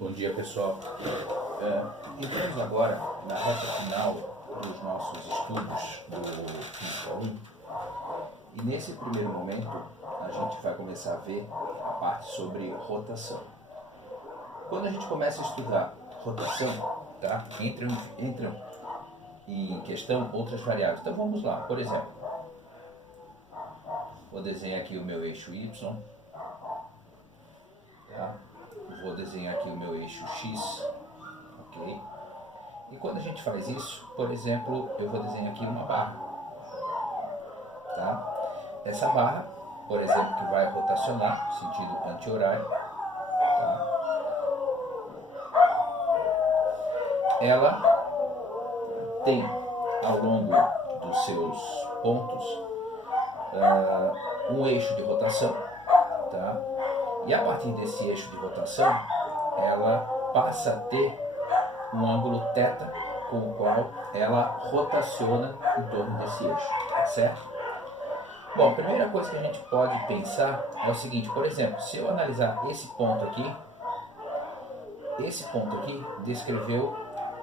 Bom dia, pessoal. Entramos agora na reta final dos nossos estudos do Física 1 e nesse primeiro momento a gente vai começar a ver a parte sobre rotação. Quando a gente começa a estudar rotação, tá? entram em questão outras variáveis. Então vamos lá, por exemplo, vou desenhar aqui o meu eixo Y, tá? Vou desenhar aqui o meu eixo X, ok? E quando a gente faz isso, por exemplo, eu vou desenhar aqui uma barra, tá? Essa barra, por exemplo, que vai rotacionar no sentido anti-horário, tá? Ela tem ao longo dos seus pontos um eixo de rotação, tá? E a partir desse eixo de rotação, ela passa a ter um ângulo θ com o qual ela rotaciona em torno desse eixo, tá certo? Bom, a primeira coisa que a gente pode pensar é o seguinte, por exemplo, se eu analisar esse ponto aqui descreveu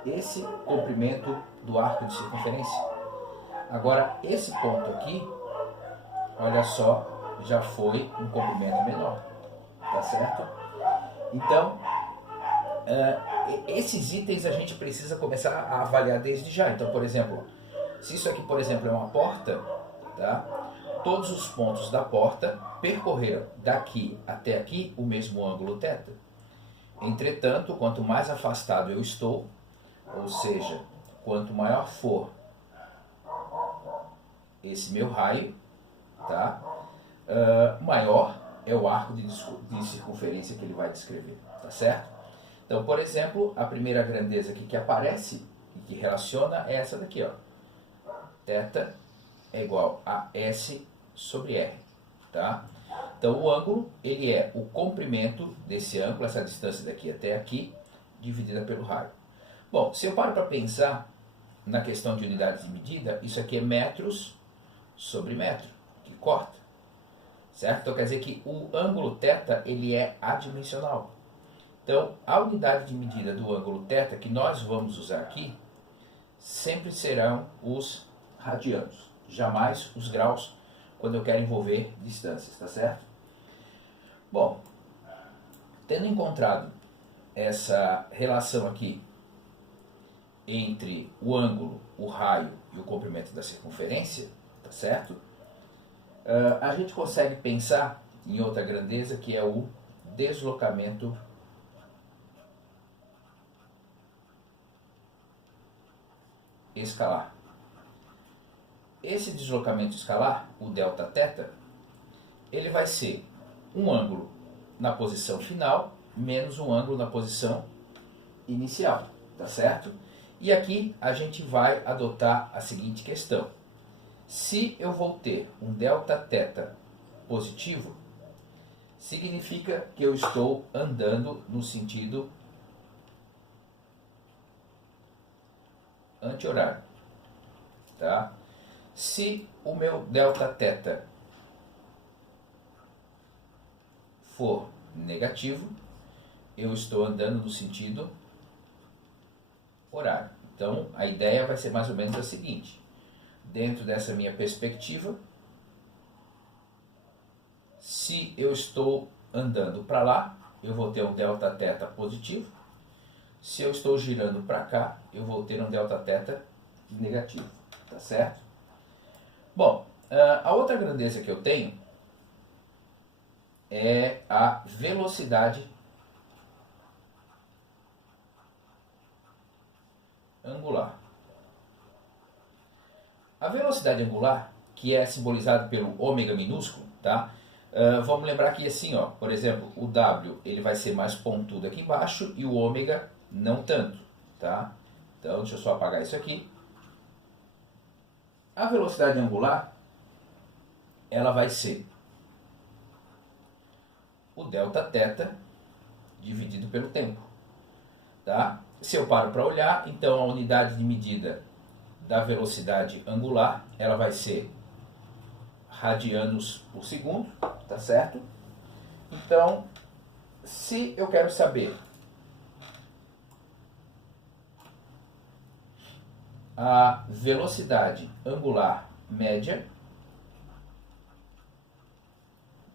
esse comprimento do arco de circunferência. Agora, esse ponto aqui, olha só, já foi um comprimento menor. Tá certo? Então, esses itens a gente precisa começar a avaliar desde já. Então, por exemplo, se isso aqui, por exemplo, é uma porta, tá? Todos os pontos da porta percorreram daqui até aqui o mesmo ângulo θ. Entretanto, quanto mais afastado eu estou, ou seja, quanto maior for esse meu raio, tá? Maior é o arco de circunferência que ele vai descrever, tá certo? Então, por exemplo, a primeira grandeza aqui que aparece e que relaciona é essa daqui, ó. θ é igual a S sobre R, tá? Então, o ângulo, ele é o comprimento desse ângulo, essa distância daqui até aqui, dividida pelo raio. Bom, se eu paro para pensar na questão de unidades de medida, isso aqui é metros sobre metro, que corta. Certo? Então quer dizer que o ângulo θ ele é adimensional. Então a unidade de medida do ângulo θ que nós vamos usar aqui sempre serão os radianos, jamais os graus quando eu quero envolver distâncias, tá certo? Bom, tendo encontrado essa relação aqui entre o ângulo, o raio e o comprimento da circunferência, tá certo? A gente consegue pensar em outra grandeza que é o deslocamento escalar. Esse deslocamento escalar, o Δθ, ele vai ser um ângulo na posição final menos um ângulo na posição inicial, tá certo? E aqui a gente vai adotar a seguinte questão. Se eu vou ter um Δθ positivo, significa que eu estou andando no sentido anti-horário, tá? Se o meu Δθ for negativo, eu estou andando no sentido horário. Então, a ideia vai ser mais ou menos a seguinte. Dentro dessa minha perspectiva, se eu estou andando para lá, eu vou ter um Δθ positivo. Se eu estou girando para cá, eu vou ter um Δθ negativo, tá certo? Bom, a outra grandeza que eu tenho é a velocidade angular. A velocidade angular, que é simbolizada pelo ômega minúsculo, tá? Vamos lembrar que assim, ó, por exemplo, o W ele vai ser mais pontudo aqui embaixo e o ômega não tanto, tá? Então, deixa eu só apagar isso aqui. A velocidade angular, ela vai ser o Δθ dividido pelo tempo, tá? Se eu paro para olhar, então a unidade de medida da velocidade angular, ela vai ser radianos por segundo, tá certo? Então, se eu quero saber a velocidade angular média,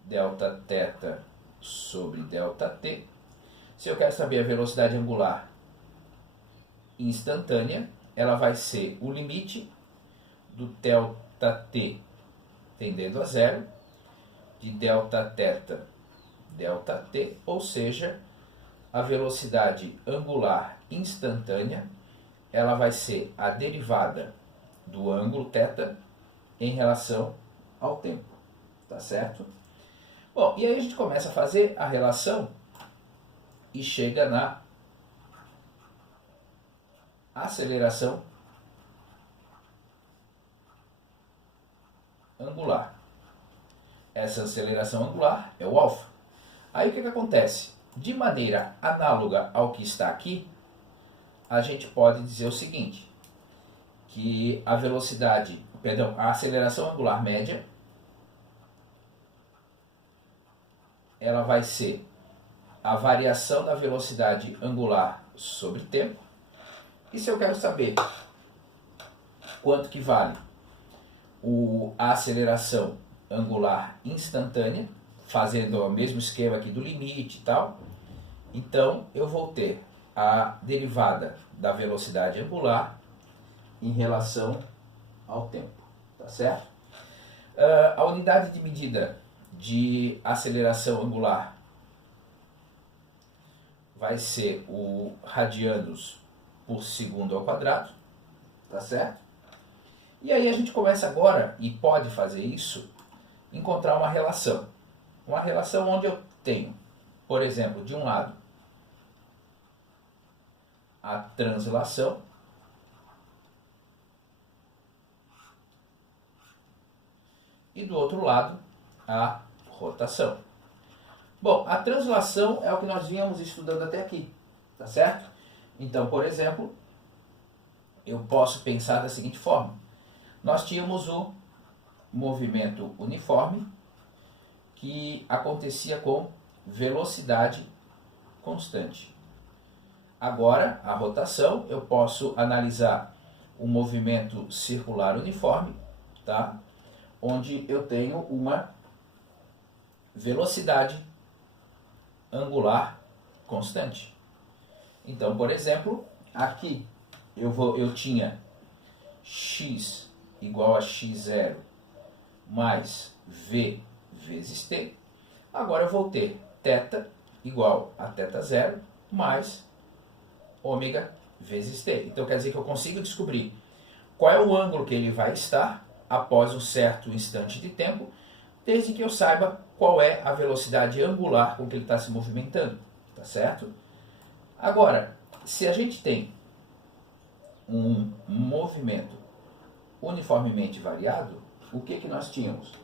Δθ sobre ΔT. Se eu quero saber a velocidade angular instantânea, ela vai ser o limite do ΔT tendendo a zero, de Δθ ΔT, ou seja, a velocidade angular instantânea, ela vai ser a derivada do ângulo θ em relação ao tempo, tá certo? Bom, e aí a gente começa a fazer a relação e chega na aceleração angular. Essa aceleração angular é o alfa. Aí o que acontece? De maneira análoga ao que está aqui, a gente pode dizer o seguinte, que a velocidade, perdão, a aceleração angular média, ela vai ser a variação da velocidade angular sobre tempo. E se eu quero saber quanto que vale a aceleração angular instantânea, fazendo o mesmo esquema aqui do limite e tal, então eu vou ter a derivada da velocidade angular em relação ao tempo, tá certo? A unidade de medida de aceleração angular vai ser o radianos por segundo ao quadrado, tá certo? E aí a gente começa agora, e pode fazer isso, encontrar uma relação. Uma relação onde eu tenho, por exemplo, de um lado, a translação, e do outro lado, a rotação. Bom, a translação é o que nós vínhamos estudando até aqui, tá certo? Então, por exemplo, eu posso pensar da seguinte forma. Nós tínhamos o movimento uniforme que acontecia com velocidade constante. Agora, a rotação, eu posso analisar o movimento circular uniforme, tá? Onde eu tenho uma velocidade angular constante. Então, por exemplo, aqui eu tinha x igual a x0 mais v vezes t. Agora eu vou ter θ igual a θ0 mais ômega vezes t. Então quer dizer que eu consigo descobrir qual é o ângulo que ele vai estar após um certo instante de tempo, desde que eu saiba qual é a velocidade angular com que ele está se movimentando, tá certo? Agora, se a gente tem um movimento uniformemente variado, o que nós tínhamos?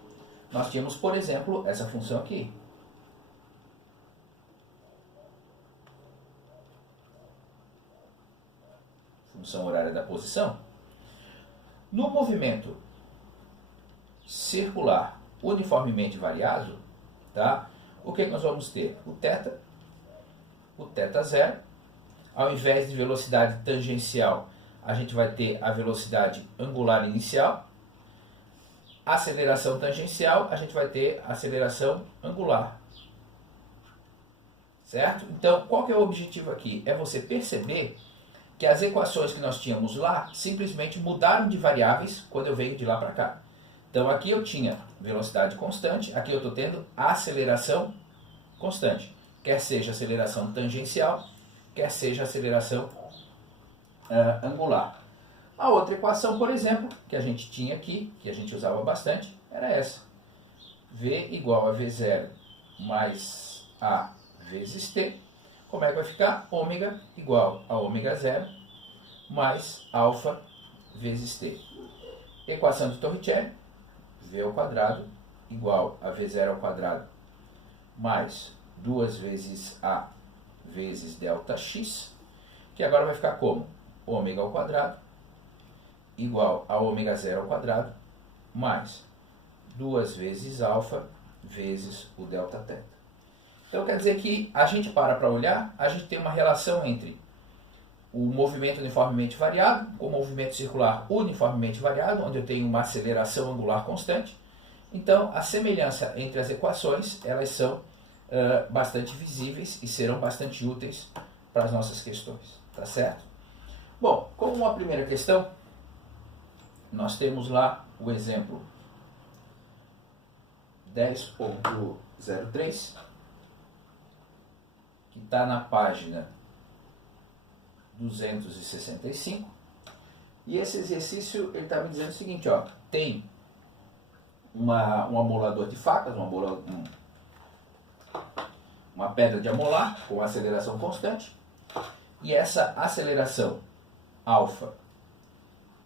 Nós tínhamos, por exemplo, essa função aqui. Função horária da posição. No movimento circular uniformemente variado, tá? O que nós vamos ter? O θ0, ao invés de velocidade tangencial, a gente vai ter a velocidade angular inicial. Aceleração tangencial, a gente vai ter a aceleração angular. Certo? Então, qual que é o objetivo aqui? É você perceber que as equações que nós tínhamos lá simplesmente mudaram de variáveis quando eu venho de lá para cá. Então, aqui eu tinha velocidade constante, aqui eu estou tendo aceleração constante. Quer seja aceleração tangencial, quer seja aceleração angular. A outra equação, por exemplo, que a gente tinha aqui, que a gente usava bastante, era essa. V igual a V0 mais A vezes T. Como é que vai ficar? Ômega igual a ômega 0 mais alfa vezes T. Equação de Torricelli, V ao quadrado igual a V0 ao quadrado mais 2 vezes A vezes ΔX, que agora vai ficar como? Ômega ao quadrado igual a ômega 0 ao quadrado mais 2 vezes alfa vezes o Δθ. Então quer dizer que a gente para olhar, a gente tem uma relação entre o movimento uniformemente variado, com o movimento circular uniformemente variado, onde eu tenho uma aceleração angular constante. Então, a semelhança entre as equações, elas são bastante visíveis e serão bastante úteis para as nossas questões, tá certo? Bom, como uma primeira questão, nós temos lá o exemplo 10.03, que está na página 265, e esse exercício ele está me dizendo o seguinte, ó, tem um amolador de facas, uma pedra de amolar com aceleração constante, e essa aceleração alfa,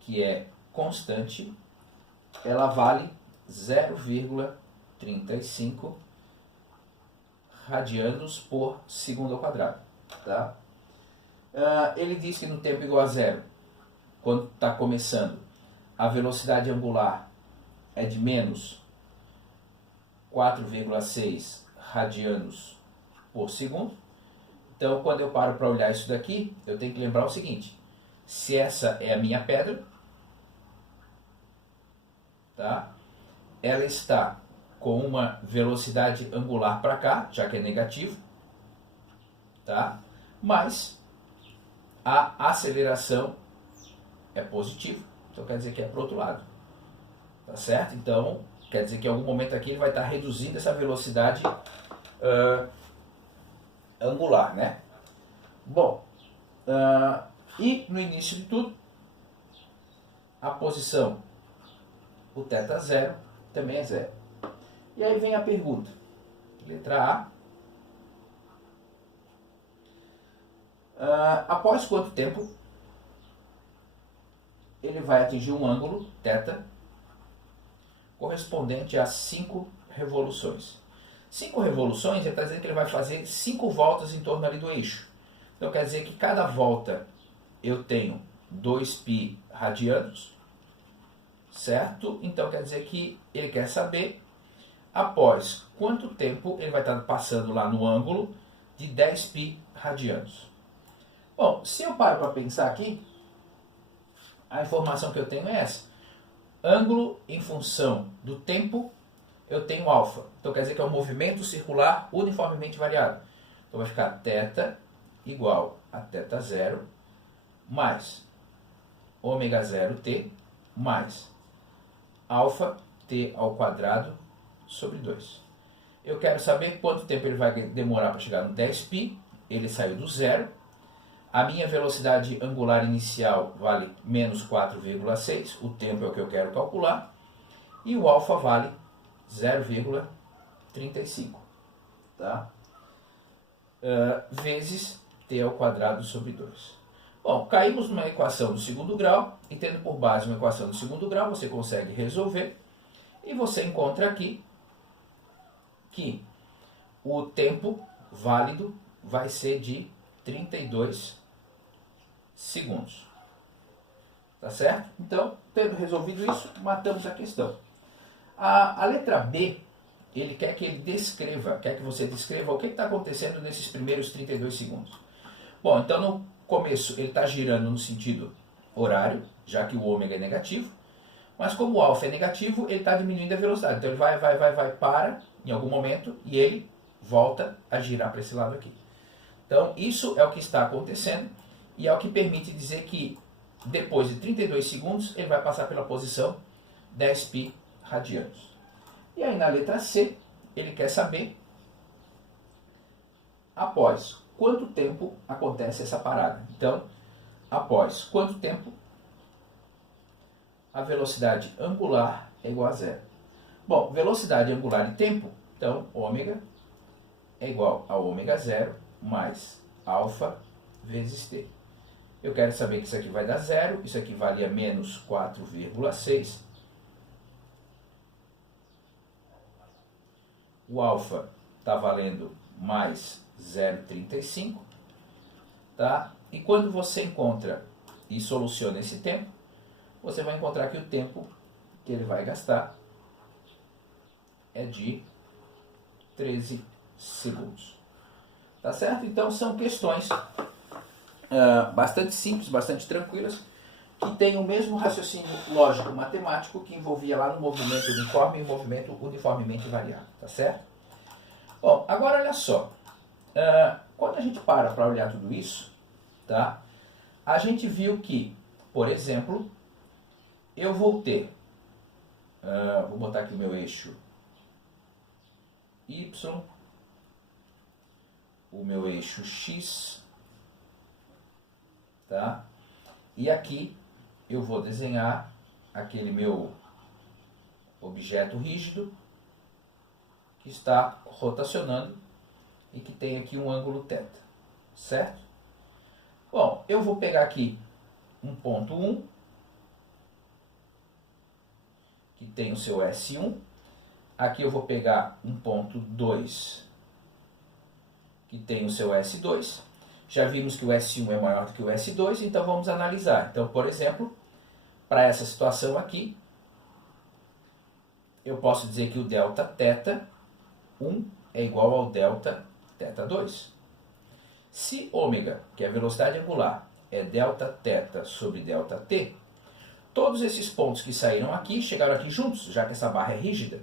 que é constante, ela vale 0,35 radianos por segundo ao quadrado. Tá? Ele diz que no tempo igual a zero, quando está começando, a velocidade angular é de menos 4,6 radianos por segundo. Então, quando eu paro para olhar isso daqui, eu tenho que lembrar o seguinte: se essa é a minha pedra, tá? Ela está com uma velocidade angular para cá, já que é negativo, tá? Mas a aceleração é positiva, então quer dizer que é para o outro lado, tá certo? Então, quer dizer que em algum momento aqui ele vai estar reduzindo essa velocidade angular, né? Bom, e no início de tudo, a posição, o θ zero, também é zero. E aí vem a pergunta, letra A. Após quanto tempo ele vai atingir um ângulo, θ, correspondente a 5 revoluções? 5 revoluções, ele está dizendo que ele vai fazer 5 voltas em torno ali do eixo. Então quer dizer que cada volta eu tenho 2π radianos, certo? Então quer dizer que ele quer saber após quanto tempo ele vai estar passando lá no ângulo de 10π radianos. Bom, se eu paro para pensar aqui, a informação que eu tenho é essa. Ângulo em função do tempo, eu tenho alfa. Então quer dizer que é um movimento circular uniformemente variado. Então vai ficar θ igual a θ zero mais ômega zero t mais alfa t ao quadrado sobre 2. Eu quero saber quanto tempo ele vai demorar para chegar no 10π. Ele saiu do zero. A minha velocidade angular inicial vale menos 4,6. O tempo é o que eu quero calcular. E o alfa vale 0,35. Tá? Vezes t ao quadrado sobre 2. Bom, caímos numa equação do segundo grau. E tendo por base uma equação do segundo grau, você consegue resolver. E você encontra aqui que o tempo válido vai ser de 32 segundos. Tá certo? Então, tendo resolvido isso, matamos a questão. A letra B, ele quer que você descreva o que está acontecendo nesses primeiros 32 segundos. Bom, então no começo ele está girando no sentido horário, já que o ômega é negativo, mas como o alfa é negativo, ele está diminuindo a velocidade. Então ele vai, para em algum momento e ele volta a girar para esse lado aqui. Então isso é o que está acontecendo e é o que permite dizer que depois de 32 segundos ele vai passar pela posição 10π radianos. E aí na letra C, ele quer saber após quanto tempo acontece essa parada. Então, após quanto tempo a velocidade angular é igual a zero. Bom, velocidade angular e tempo, então ômega é igual a ômega zero mais alfa vezes t. Eu quero saber que isso aqui vai dar zero, isso aqui valia menos 4,6. O alfa está valendo mais 0,35. Tá? E quando você encontra e soluciona esse tempo, você vai encontrar que o tempo que ele vai gastar é de 13 segundos. Tá certo? Então são questões bastante simples, bastante tranquilas, que tem o mesmo raciocínio lógico-matemático que envolvia lá no movimento uniforme e o movimento uniformemente variável, tá certo? Bom, agora olha só, quando a gente para olhar tudo isso, tá? A gente viu que, por exemplo, eu vou ter, vou botar aqui o meu eixo Y, o meu eixo X, tá? E aqui eu vou desenhar aquele meu objeto rígido que está rotacionando e que tem aqui um ângulo θ, certo? Bom, eu vou pegar aqui um ponto 1, que tem o seu S1. Aqui eu vou pegar um ponto 2, que tem o seu S2. Já vimos que o S1 é maior do que o S2, então vamos analisar. Então, por exemplo, para essa situação aqui, eu posso dizer que o Δθ1 é igual ao Δθ2. Se ômega, que é a velocidade angular, é Δθ sobre ΔT, todos esses pontos que saíram aqui chegaram aqui juntos, já que essa barra é rígida.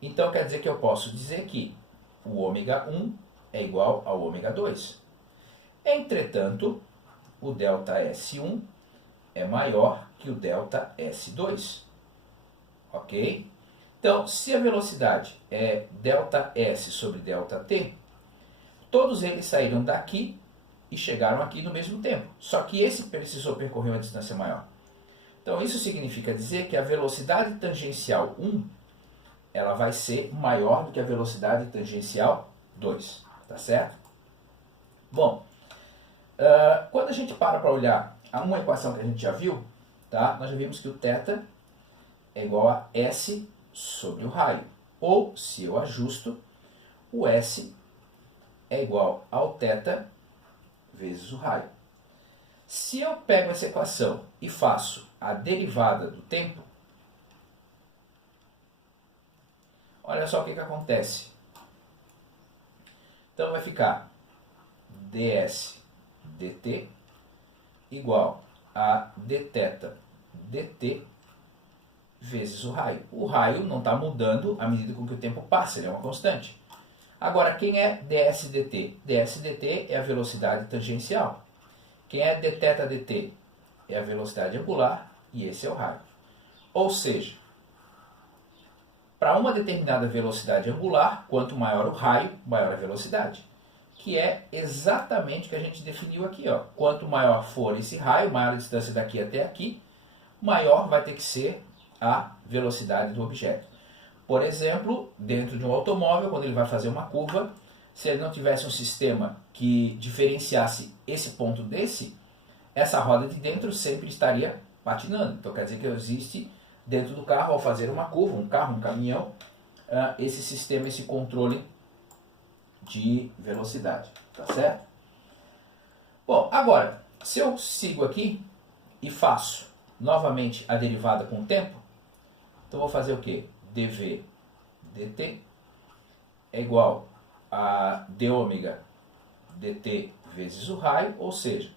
Então quer dizer que eu posso dizer que o ômega1 é igual ao ômega2. Entretanto, o ΔS1 é maior que o ΔS2. Ok? Então, se a velocidade é ΔS sobre ΔT, todos eles saíram daqui e chegaram aqui no mesmo tempo. Só que esse precisou percorrer uma distância maior. Então, isso significa dizer que a velocidade tangencial 1 ela vai ser maior do que a velocidade tangencial 2. Tá certo? Bom, quando a gente para olhar uma equação que a gente já viu, tá? Nós já vimos que o θ é igual a S sobre o raio. Ou, se eu ajusto, o S é igual ao θ vezes o raio. Se eu pego essa equação e faço a derivada do tempo, olha só o que acontece. Então vai ficar ds dt igual a dθ dt vezes o raio. O raio não está mudando à medida com que o tempo passa, ele é uma constante. Agora, quem é ds dt? Ds dt é a velocidade tangencial. Quem é dθ dt? É a velocidade angular e esse é o raio. Ou seja, para uma determinada velocidade angular, quanto maior o raio, maior a velocidade. Que é exatamente o que a gente definiu aqui. Ó. Quanto maior for esse raio, maior a distância daqui até aqui, maior vai ter que ser a velocidade do objeto. Por exemplo, dentro de um automóvel, quando ele vai fazer uma curva, se ele não tivesse um sistema que diferenciasse esse ponto desse, essa roda de dentro sempre estaria patinando. Então quer dizer que existe dentro do carro, ao fazer uma curva, um carro, um caminhão, esse sistema, esse controle de velocidade. Tá certo? Bom, agora, se eu sigo aqui e faço novamente a derivada com o tempo, então vou fazer o quê? dv dt é igual a dômega dt vezes o raio, ou seja,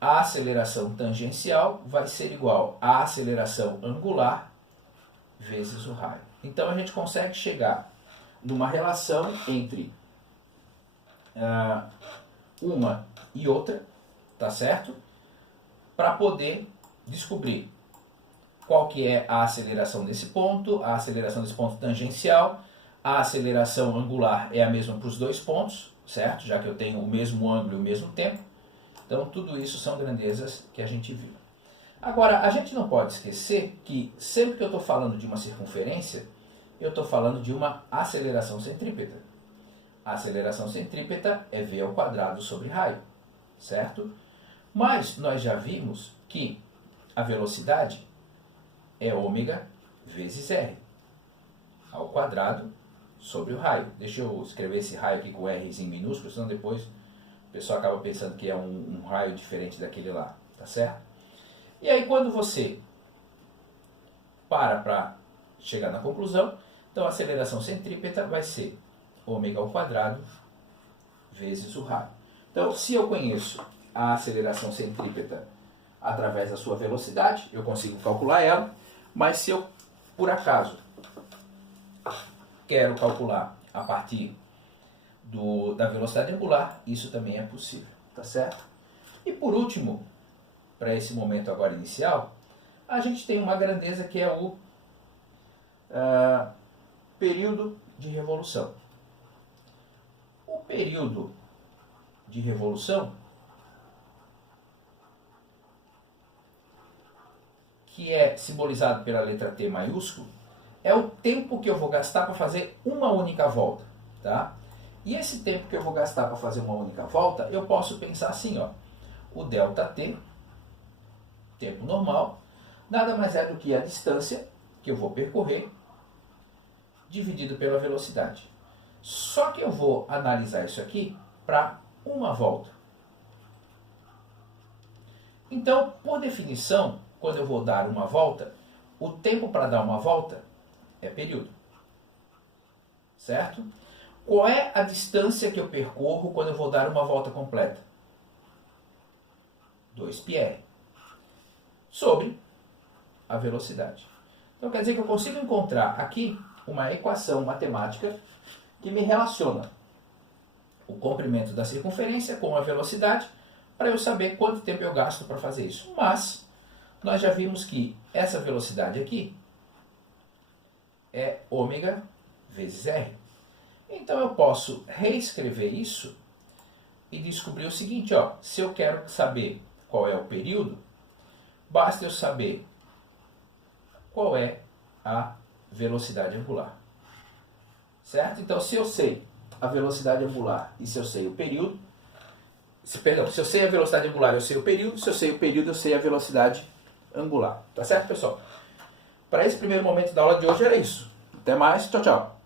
a aceleração tangencial vai ser igual à aceleração angular vezes o raio. Então a gente consegue chegar numa relação entre uma e outra, tá certo? Para poder descobrir qual que é a aceleração desse ponto, a aceleração desse ponto tangencial, a aceleração angular é a mesma para os dois pontos, certo? Já que eu tenho o mesmo ângulo e o mesmo tempo. Então, tudo isso são grandezas que a gente viu. Agora, a gente não pode esquecer que sempre que eu estou falando de uma circunferência, eu estou falando de uma aceleração centrípeta. A aceleração centrípeta é v ao quadrado sobre raio, certo? Mas nós já vimos que a velocidade é ômega vezes r ao quadrado sobre o raio. Deixa eu escrever esse raio aqui com r em minúsculo, senão depois o pessoal acaba pensando que é um raio diferente daquele lá, tá certo? E aí quando você para chegar na conclusão, então a aceleração centrípeta vai ser ômega ao quadrado vezes o raio. Então, se eu conheço a aceleração centrípeta através da sua velocidade, eu consigo calcular ela, mas se eu, por acaso, quero calcular a partir da velocidade angular, isso também é possível, tá certo? E por último, para esse momento agora inicial, a gente tem uma grandeza que é o período de revolução. O período de revolução, que é simbolizado pela letra T maiúsculo, é o tempo que eu vou gastar para fazer uma única volta, tá? E esse tempo que eu vou gastar para fazer uma única volta, eu posso pensar assim, ó, o ΔT, tempo normal, nada mais é do que a distância que eu vou percorrer dividido pela velocidade. Só que eu vou analisar isso aqui para uma volta. Então, por definição, quando eu vou dar uma volta, o tempo para dar uma volta é período. Certo? Qual é a distância que eu percorro quando eu vou dar uma volta completa? 2πr. Sobre a velocidade. Então quer dizer que eu consigo encontrar aqui uma equação matemática que me relaciona o comprimento da circunferência com a velocidade para eu saber quanto tempo eu gasto para fazer isso. Mas nós já vimos que essa velocidade aqui é ômega vezes r. Então eu posso reescrever isso e descobrir o seguinte, ó, se eu quero saber qual é o período, basta eu saber qual é a velocidade angular. Certo? Então, se eu sei a velocidade angular e se eu sei o período, se eu sei a velocidade angular, eu sei o período, se eu sei o período, eu sei a velocidade angular. Tá certo, pessoal? Para esse primeiro momento da aula de hoje era isso. Até mais, tchau, tchau.